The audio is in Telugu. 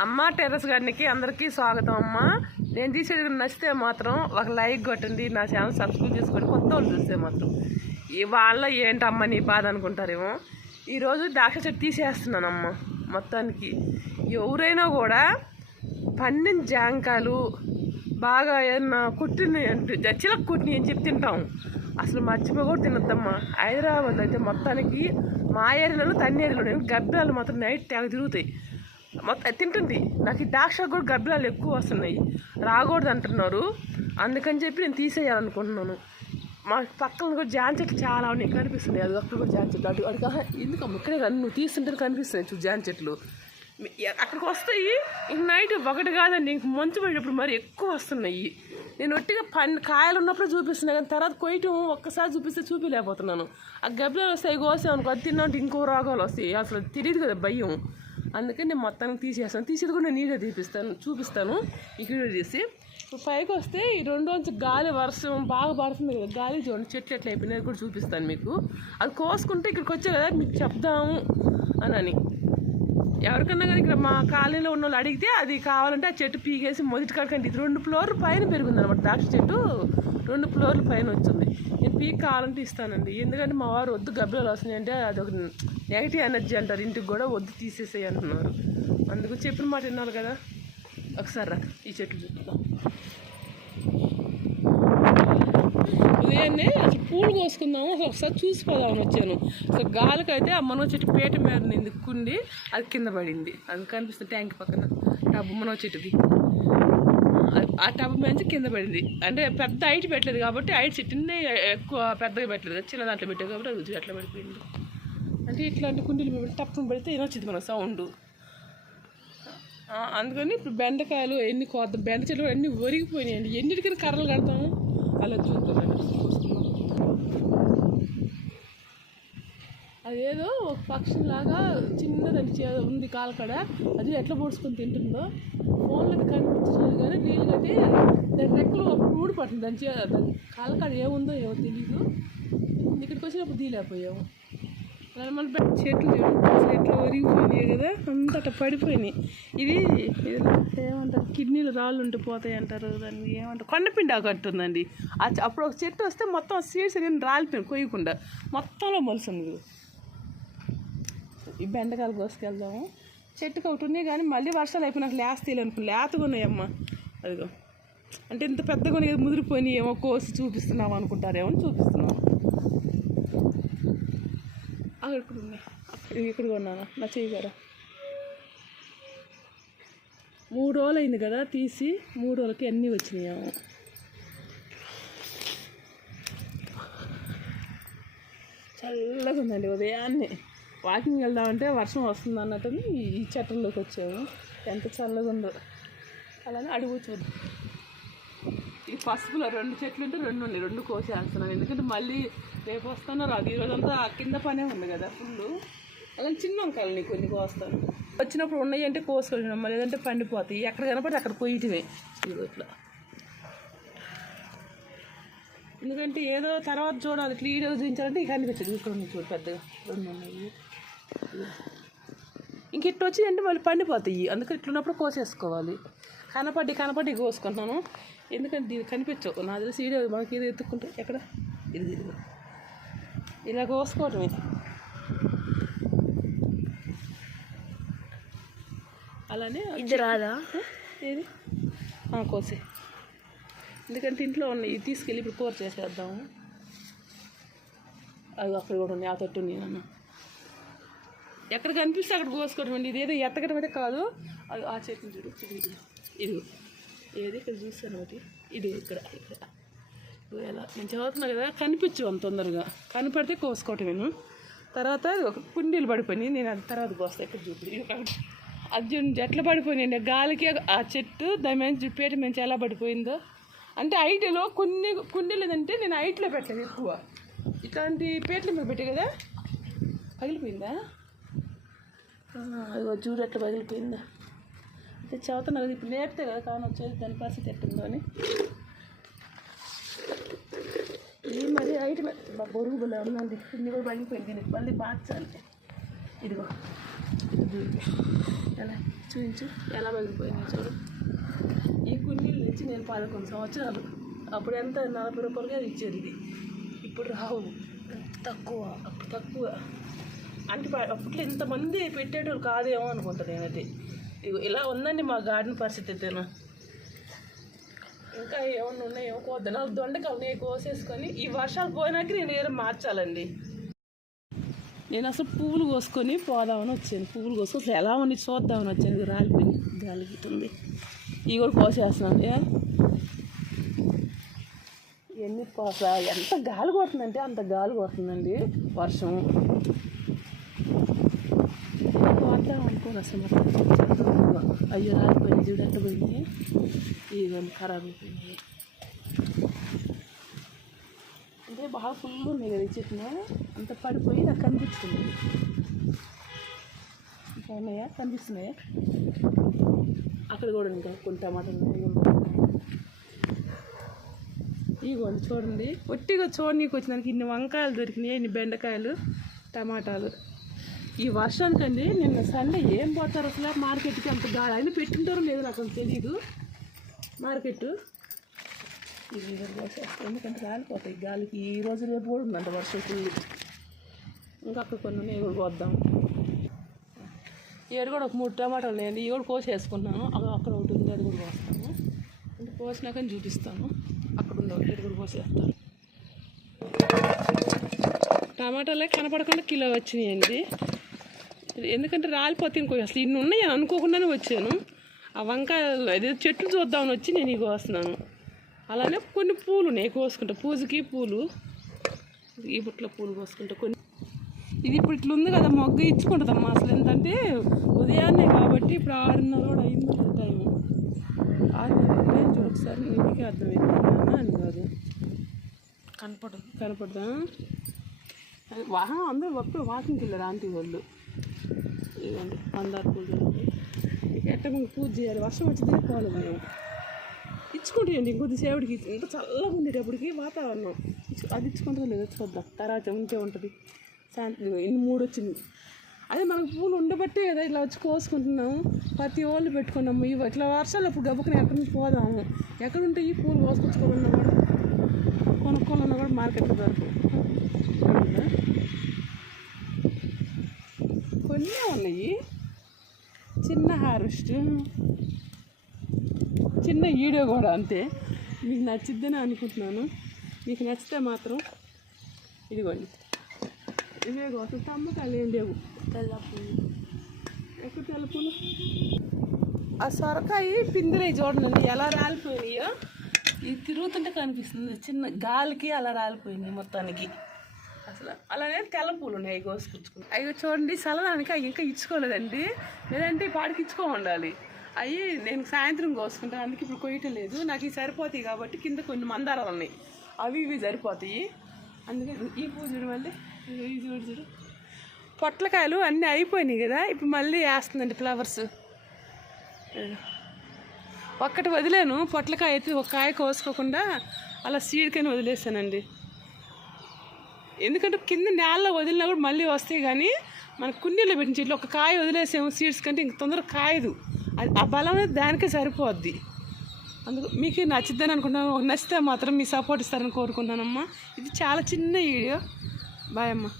అమ్మ టెర్రస్ గార్డెన్కి అందరికీ స్వాగతం అమ్మ. నేను తీసేది నచ్చితే మాత్రం ఒక లైక్ కొట్టండి నా ఛానల్ సబ్స్క్రైబ్ చేసుకోండి కొత్త వాళ్ళు చూస్తే మాత్రం. ఈ వాళ్ళ ఏంటమ్మా నీ బాధ అనుకుంటారేమో? ఈరోజు ద్రాక్ష చెట్టు తీసేస్తున్నానమ్మ మొత్తానికి. ఎవరైనా కూడా పండిన జాంకాయలు బాగా ఏమన్నా కుట్టిన చిలక కుట్టిన అని చెప్పి తింటాం. అసలు మర్చిపో కూడా తినొద్దమ్మా. హైదరాబాద్ అయితే మొత్తానికి మా ఏరియాలో తన్ని ఏరియాలో గబ్బిలాలు మాత్రం నైట్ తెగ తిరుగుతాయి. మొత్తం తింటుంది. నాకు ఈ ద్రాక్ష కూడా గబ్బిలాలు ఎక్కువ వస్తున్నాయి. రాకూడదు అంటున్నారు. అందుకని చెప్పి నేను తీసేయాలనుకుంటున్నాను. మా పక్కన కూడా జాన్ చెట్లు చాలా ఉన్నాయి కనిపిస్తున్నాయి. అది అక్కడ కూడా జాన్ చెట్లు అటు అడిగా ఎందుకు ఇక్కడే కానీ నువ్వు తీస్తుంటే కనిపిస్తున్నాయి. చూ జాన్ చెట్లు. అక్కడికి వస్తాయి. ఇంక నైట్ ఒకటి కాదండి ఇంక మంచు పడేటప్పుడు మరి ఎక్కువ వస్తున్నాయి. నేను ఒట్టిగా పండు కాయలు ఉన్నప్పుడు చూపిస్తున్నాను కానీ తర్వాత కొయ్యటం ఒక్కసారి చూపిస్తే చూపించలేకపోతున్నాను ఆ గబ్బిలాలు వస్తాయి కోసాం అనుకో అది తిన్నాంటే ఇంకో రోగాలు వస్తాయి. అసలు తెలియదు కదా భయం. అందుకని నేను మొత్తానికి తీసేస్తాను. తీసేది కూడా నేను నీడే తీపిస్తాను చూపిస్తాను. ఈ వీడియో తీసి. పైకి వస్తే ఈ రెండు రోజు గాలి వర్షం బాగా పడుతుంది కదా. గాలి చూడండి చెట్లు ఎట్లా అయిపోయినాయి కూడా చూపిస్తాను మీకు. అది కోసుకుంటే ఇక్కడికి వచ్చే కదా మీకు చెప్దాము అని ఎవరికన్నా కానీ ఇక్కడ మా కాలనీలో ఉన్న వాళ్ళు అడిగితే అది కావాలంటే ఆ చెట్టు పీకేసి మొదటి కాడకండి ఇది. రెండు ఫ్లోర్లు పైన పెరుగుంది అనమాట ద్రాక్ష చెట్టు. రెండు ఫ్లోర్లు పైన వచ్చింది. నేను పీక్ కావాలంటే ఇస్తానండి. ఎందుకంటే మా వారు వద్దు గబ్బిలాలు వస్తున్నాయి అంటే అది ఒక నెగిటివ్ ఎనర్జీ అంటారు. ఇంటికి కూడా వద్దు తీసేసేయి అంటున్నారు. అందుకు చెప్పిన మాట విన్నారు కదా. ఒకసారి రా ఈ చెట్లు చూద్దాం. ఉదయాన్నే అసలు పూలు కోసుకుందాము? అసలు ఒకసారి చూసిపోదామని వచ్చాను. అసలు గాలికైతే ఆ మనో చెట్టు పేట మీద నింది కుండి అది కింద పడింది. అది కనిపిస్తుంది ట్యాంక్ పక్కన. టబ్బు మనో చెట్టుది. ఆ టబ్ మంచి కింద పడింది. అంటే పెద్ద హైట్ పెట్టలేదు కాబట్టి హైట్ చెట్టుని ఎక్కువ పెద్దగా పెట్టలేదు. చిన్న దాంట్లో పెట్టారు కాబట్టి అది అట్లా పడిపోయింది. అంటే ఇట్లాంటి కుండీలు పెట్టి టప్పును పెడితే ఏమొచ్చింది మన సౌండ్. అందుకని ఇప్పుడు బెండకాయలు ఎన్ని కోద్దాం బెండ చెట్లు అన్నీ ఒరిగిపోయినాయండి. ఎన్నిటికైనా కర్రలు కడతాము. అలా చూద్దాం అదేదో ఒక పక్షిలాగా లాగా చిన్నది ఉంది కాలకడ అది ఎట్లా పొడుచుకొని తింటుందో ఫోన్లో కనిపించలేదు కానీ నీళ్ళు కట్టి దాని రెక్కలు అప్పుడు ఊడి పట్టింది దాని చే- దాని కాలకడ ఏముందో ఏమో తెలీదు. ఇక్కడికి వచ్చినప్పుడు తీలేకపోయాము అలా మన చెట్లు చెట్లు ఒరిగిపోయినాయి కదా అంతట పడిపోయినాయి. ఇది ఏమంటారు కిడ్నీలు రాళ్ళు ఉంటే పోతాయి అంటారు దాన్ని. ఏమంటారు కొండపిండి ఆకు ఆ చె- అప్పుడు ఒక చెట్టు వస్తే మొత్తం సీడ్స్ అనేది రాలిపోయింది కొయ్యకుండా. మొత్తంలో మొలిసింది. ఈ బెండకాయలు కోసుకెళ్దాము. చెట్టుకి ఒకటి ఉన్నాయి కానీ మళ్ళీ వర్షాలు అయిపోయినాక లేస్తాయి అనుకుని లేతగా ఉన్నాయమ్మా అదిగో. అంటే ఇంత పెద్దగా ఉన్నాయి కదా, ముదిరిపోయినాయి ఏమో కోసి చూపిస్తున్నాం అనుకుంటారేమో అని చూపిస్తున్నాం. అక్కడ ఇక్కడ ఉన్నాయి. ఇక్కడ కొన్నాను. నా చెయ్యి కదా మూడు రోజులు అయింది కదా తీసి మూడు రోజులకి అన్నీ వచ్చినాయేమో చల్లగా ఉందండి ఉదయాన్నే. వాకింగ్ వెళ్దామంటే వర్షం వస్తుంది అన్నట్టు ఈ చెట్లలోకి వచ్చాము. ఎంత చల్లగా ఉందో. అలానే అడుగు చూద్దాం ఈ పసుపులో రెండు చెట్లు ఉంటే రెండు ఉన్నాయి. రెండు కోసేస్తున్నాను. ఎందుకంటే మళ్ళీ రేపు వస్తాను రాదు ఈరోజు అంతా కింద పనే ఉంది కదా ఫుల్ అలా చిన్న వంకాయలు కొన్ని కోస్తాను. వచ్చినప్పుడు ఉన్నాయి అంటే కోసుకొని మళ్ళీ లేదంటే పండిపోతాయి. ఎక్కడ కనపడి అక్కడ పోయిటివే ఇట్లా. ఎందుకంటే ఏదో తర్వాత చూడాలి. ఇట్లా వీడియో చూపించాలంటే ఇక కనిపించదు ఇక్కడ ఉంది చూడు పెద్దగా. రెండు ఉన్నాయి. ఇంక ఇట్లా వచ్చి అంటే మళ్ళీ పండిపోతాయి. అందుకని ఇట్లా ఉన్నప్పుడు కోసేసుకోవాలి. కనపడి కనపడి కోసుకుంటున్నాను. ఎందుకంటే దీన్ని కనిపించవు. నా తెలిసి వీడియో మనకి ఇది ఎత్తుక్కుంటే ఎక్కడ? ఇది ఇది ఇలా కోసుకోవటమే. అలానే ఇది రాదా? ఏది? కోసే. ఎందుకంటే ఇంట్లో ఉన్నాయి ఇది తీసుకెళ్ళి ఇప్పుడు కూర చేసేద్దాము. అది అక్కడ కూడా ఉన్నాయి ఆ తొట్టు ఉంది నాన్న. ఎక్కడ కనిపిస్తే అక్కడ కోసుకోవడం అండి ఇదేదో ఎత్తకడం అయితే కాదు. అది ఆ చెట్టు చూడు ఇది ఇది. ఏది ఇక్కడ చూస్తాను ఒకటి. ఇది ఇక్కడ ఇక్కడ. ఎలా నేను చదువుతున్నా కదా కనిపించు అంత తొందరగా. కనపడితే కోసుకోవటమేను. తర్వాత ఒక కుండీలు పడిపోయినాయి. నేను అది తర్వాత కోస్తాను ఇక్కడ చూపు అది ఎట్లా పడిపోయినాయండి. గాలికి ఆ చెట్టు దాని మీద పేట మంచి ఎలా పడిపోయిందో. అంటే ఐటీలో కొన్ని కుండీలు లేదంటే నేను ఐటీలో పెట్టలేదు ఎక్కువ. ఇట్లాంటి పేట్ల మీద పెట్టే కదా? పగిలిపోయిందా? అదిగో చూడు ఎట్లా పగిలిపోయిందా. అంటే చదువుతున్నా కదా ఇప్పుడు నేర్తే కదా కాను వచ్చేది దాని పరిస్థితి ఎట్టుందో అని. ఇది మరి ఐటీ మా బొరుగు బల ఉందండి. ఇన్ని కూడా పగిలిపోయింది దీనికి మళ్ళీ మార్చాలి. ఇదిగో. ఎలా? చూపించు. ఎలా పగిలిపోయింది చూడు. ఇచ్చి నేను పదకొండు సంవత్సరాలు. అప్పుడు ఎంత? నలభై రూపాయలుగా ఇచ్చేది ఇది. ఇప్పుడు రావు. తక్కువ. అప్పుడు తక్కువ. అంటే అప్పట్లో ఇంతమంది పెట్టేటోళ్ళు కాదేమో అనుకుంటా నేనైతే. ఇగో ఇలా ఉందండి మా గార్డెన్ పరిస్థితి అయితేనా ఇంకా ఏమన్నా ఉన్నాయో కోద్దాం. నాకు దొండకాయలు ఉన్నాయి కోసేసుకొని ఈ వర్షాలు పోయినాక నేను ఏదో మార్చాలండి. నేను అసలు పువ్వులు కోసుకొని పోదామని వచ్చాను. పువ్వులు కోసుకొని అసలు ఎలా ఉంది చూద్దామని వచ్చాను. రాలిపోయి గాలిగితుంది ఇవి కూడా కోసేస్తున్నాను ఎన్ని కోస ఎంత గాలి కొడుతుందంటే అంత గాలి కొడుతుందండి. వర్షం. కోద్దాం అనుకోను అసలు అయ్యో రాలిపోయింది. చూడు ఎట్ట పోయింది? ఇవన్నీ ఖరాబ్ అయిపోయింది. అంటే బాగా ఫుల్ ఉంది కదా చెట్టు. అంత పడిపోయి నాకు కనిపిస్తుంది. ఇంకా ఉన్నాయా? కనిపిస్తున్నాయా? అక్కడ కూడా ఇంకా కొన్ని టమాటాలు ఇగోండి చూడండి. ఒట్టిగా చూడనీకి వచ్చినానికి ఇన్ని వంకాయలు దొరికినాయి ఇన్ని బెండకాయలు టమాటాలు. ఈ వర్షానికండి నిన్న సండే ఏం పోతారు అసలు? మార్కెట్కి అంత గాలి. అయినా పెట్టింటారో లేదు నాకు అంత తెలీదు. మార్కెట్ ఇది ఎందుకంటే రాలిపోతాయి గాలికి ఈ రోజు రేపు కూడా ఉందంట వర్షం ఫుల్ ఇంకా అక్కడ కొన్ని ఉన్నాయి కూడా కోద్దాం ఏడు కూడా ఒక మూడు టమాటాలు ఉన్నాయండి. ఇవి కూడా కోసేసుకున్నాను. అక్కడ అక్కడ ఒకటి ఉంది అది కూడా కోస్తాను. అంటే కోసినాక చూపిస్తాను. అక్కడ ఉంది ఒకటి కూడా కోసేస్తాను. టమాటాలే కనపడకుండా కిలో వచ్చినాయండి. ఎందుకంటే రాలిపోతే ఇంకో అసలు ఇన్ని ఉన్నాయి అనుకోకుండానే వచ్చాను. ఆ వంకాయలు అదే చెట్లు చూద్దామని వచ్చి నేను ఇవి కోస్తున్నాను. అలానే కొన్ని పూలు ఉన్నాయి కోసుకుంటా. పూజకి పూలు. ఈ బుట్టలో పూలు కోసుకుంటా. కొన్ని ఇది ఇప్పుడు ఇట్లా ఉంది కదా మొగ్గ ఇచ్చుకుంటుందమ్మా. అసలు ఏంటంటే ఉదయాన్నే కాబట్టి ఇప్పుడు ఆరున్నర కూడా అయింది టైం ఆరున్నర టైం చూడు ఒకసారి నీకే అర్థమైంది. అని కాదు. కనపడదు. కనపడదా? వాహనం అందరూ ఒప్పుడు వాకింగ్కి వెళ్ళారు ఆంటీ వాళ్ళు. ఇవ్వండి మందార పూజ ఎట్ట పూజ చేయాలి వర్షం వచ్చిందే పోవాలి మేము ఇచ్చుకుంటాయండి ఇంకొద్దిసేపటికి ఇంత చల్లగా ఉండేటప్పటికి వాతావరణం. అది ఇచ్చుకుంటుందో లేదో చూద్దాం. తర్వాత ఉంటే ఉంటుంది. ఇన్ని మూడు వచ్చింది. అదే మనకు పూలు ఉండబట్టే కదా ఇలా వచ్చి కోసుకుంటున్నాము. ప్రతి వాళ్ళు పెట్టుకున్నాము. ఇవి ఇట్లా వర్షాలు అప్పుడు గబుకుని ఎక్కడి నుంచి పోదాము? ఎక్కడ ఉంటే ఈ పూలు కోసుకొచ్చుకోవాలన్నా కూడా కొనుక్కోవాలన్నా కూడా మార్కెట్లో దొరకవు. కొన్ని ఉన్నాయి. చిన్న హార్వెస్ట్. చిన్న వీడియో కూడా అంతే. మీకు నచ్చిద్దని అనుకుంటున్నాను. మీకు నచ్చితే మాత్రం ఇదిగోండి. ఇవే ఏం లేవు. తెల్లపూలు ఎక్కడ తెల్లపూలు? ఆ సొరకాయ పిందిరే చూడండి ఎలా రాలిపోయినాయో. ఇది తిరుగుతుంటే కనిపిస్తుంది చిన్న గాలికి అలా రాలిపోయినాయి మొత్తానికి. అసలు అలానే తెల్ల పూలు ఉన్నాయి అవి కోసుకొచ్చుకుని అవి చూడండి చల్లడానికి అవి ఇంకా ఇచ్చుకోలేదండి. లేదంటే పాడికి ఇచ్చుకో ఉండాలి. అవి నేను సాయంత్రం కోసుకుంటాను అందుకే ఇప్పుడు కొయ్యటం లేదు నాకు ఇవి సరిపోతాయి కాబట్టి కింద కొన్ని మందారాలు ఉన్నాయి. అవి ఇవి సరిపోతాయి. అందుకే ఈ పూజ మళ్ళీ. చూడు చూడు పొట్లకాయలు అన్నీ అయిపోయినాయి కదా ఇప్పుడు మళ్ళీ వేస్తుందండి ఫ్లవర్స్. ఒక్కటి వదిలేను పొట్లకాయ అయితే ఒక కాయ కోసుకోకుండా అలా సీడ్కని వదిలేసానండి. ఎందుకంటే కింద నేలలో వదిలినా కూడా మళ్ళీ వస్తాయి కానీ మన కుండీలో పెట్టిన చెట్లు ఒక కాయ వదిలేసాము సీడ్స్ కంటే ఇంక తొందరగా కాయదు. అది ఆ బలం అనేది దానికే సరిపోద్ది. అందుకు మీకు నచ్చిద్దని అనుకున్నాను నచ్చితే మాత్రం మీ సపోర్ట్ ఇస్తారని కోరుకున్నానమ్మా ఇది చాలా చిన్న వీడియో. బాయ్ అమ్మా